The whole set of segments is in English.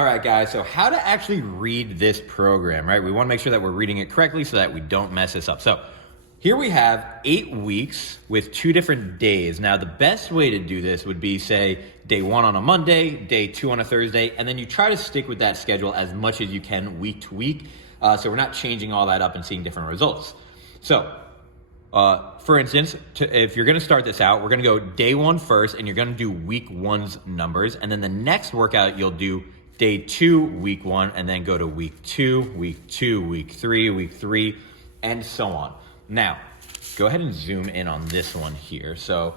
All right, guys, so how to actually read this program, right? We want to make sure that we're reading it correctly so that we don't mess this up. So here we have 8 weeks with 2 different days. Now, the best way to do this would be, say, day 1 on a Monday, day 2 on a Thursday, and then you try to stick with that schedule as much as you can week to week, so we're not changing all that up and seeing different results. So for instance, if you're going to start this out, we're going to go day 1 first, and you're going to do week 1's numbers. And then the next workout, you'll do day 2, week 1, and then go to week 2, week 2, week 3, week 3, and so on. Now, go ahead and zoom in on this one here. So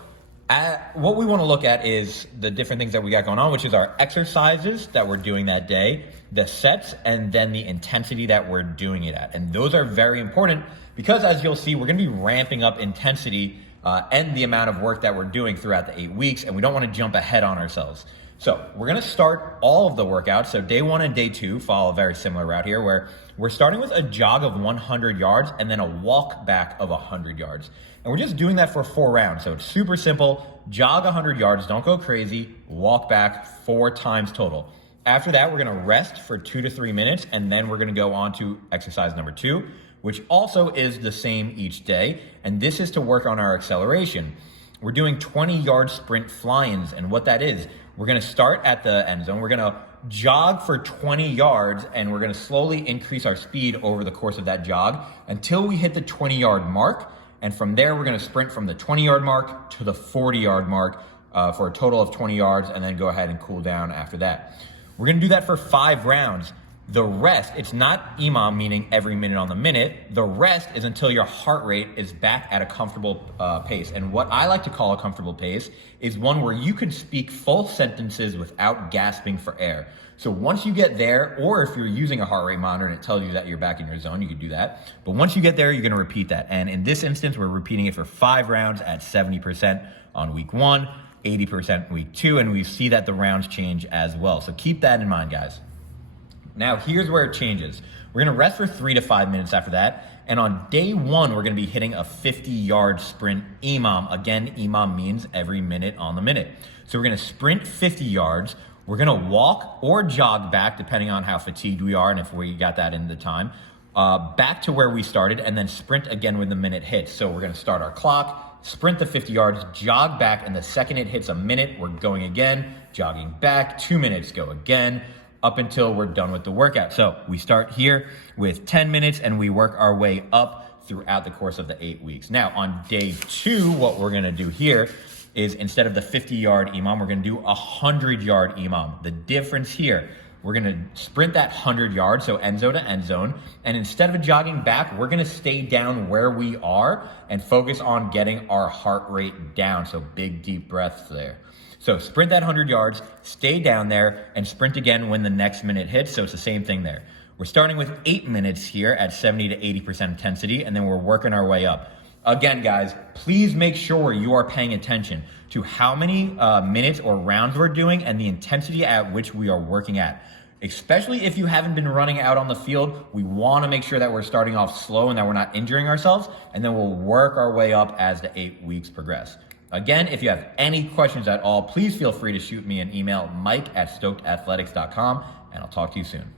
what we want to look at is the different things that we got going on, which is our exercises that we're doing that day, the sets, and then the intensity that we're doing it at. And those are very important because, as you'll see, we're going to be ramping up intensity and the amount of work that we're doing throughout the 8 weeks, and we don't want to jump ahead on ourselves. So we're going to start all of the workouts. So day 1 and day 2 follow a very similar route here, where we're starting with a jog of 100 yards and then a walk back of 100 yards. And we're just doing that for 4 rounds. So it's super simple. Jog 100 yards, don't go crazy, walk back 4 times total. After that, we're going to rest for 2 to 3 minutes, and then we're going to go on to exercise number 2, which also is the same each day. And this is to work on our acceleration. We're doing 20-yard sprint fly-ins, and what that is, we're going to start at the end zone. We're going to jog for 20 yards, and we're going to slowly increase our speed over the course of that jog until we hit the 20-yard mark. And from there, we're going to sprint from the 20-yard mark to the 40-yard mark for a total of 20 yards, and then go ahead and cool down after that. We're going to do that for 5 rounds. The rest, it's not EMOM, meaning every minute on the minute. The rest is until your heart rate is back at a comfortable pace. And what I like to call a comfortable pace is one where you could speak full sentences without gasping for air. So once you get there, or if you're using a heart rate monitor and it tells you that you're back in your zone, you could do that. But once you get there, you're going to repeat that. And in this instance, we're repeating it for 5 rounds at 70% on week 1, 80% week 2, and we see that the rounds change as well. So keep that in mind, guys. Now, here's where it changes. We're going to rest for 3 to 5 minutes after that. And on day 1, we're going to be hitting a 50-yard sprint EMOM. Again, EMOM means every minute on the minute. So we're going to sprint 50 yards. We're going to walk or jog back, depending on how fatigued we are and if we got that in the time, back to where we started, and then sprint again when the minute hits. So we're going to start our clock, sprint the 50 yards, jog back, and the second it hits a minute, we're going again, jogging back, 2 minutes, go again, up until we're done with the workout. So we start here with 10 minutes and we work our way up throughout the course of the 8 weeks. Now on day 2, what we're gonna do here is, instead of the 50-yard EMOM, we're gonna do a 100-yard EMOM. The difference here, we're gonna sprint that 100 yards, so end zone to end zone, and instead of jogging back, we're gonna stay down where we are and focus on getting our heart rate down. So big deep breaths there. So sprint that 100 yards, stay down there, and sprint again when the next minute hits. So it's the same thing there. We're starting with 8 minutes here at 70 to 80% intensity, and then we're working our way up. Again, guys, please make sure you are paying attention to how many minutes or rounds we're doing and the intensity at which we are working at. Especially if you haven't been running out on the field, we want to make sure that we're starting off slow and that we're not injuring ourselves, and then we'll work our way up as the 8 weeks progress. Again, if you have any questions at all, please feel free to shoot me an email, mike@stokedathletics.com, and I'll talk to you soon.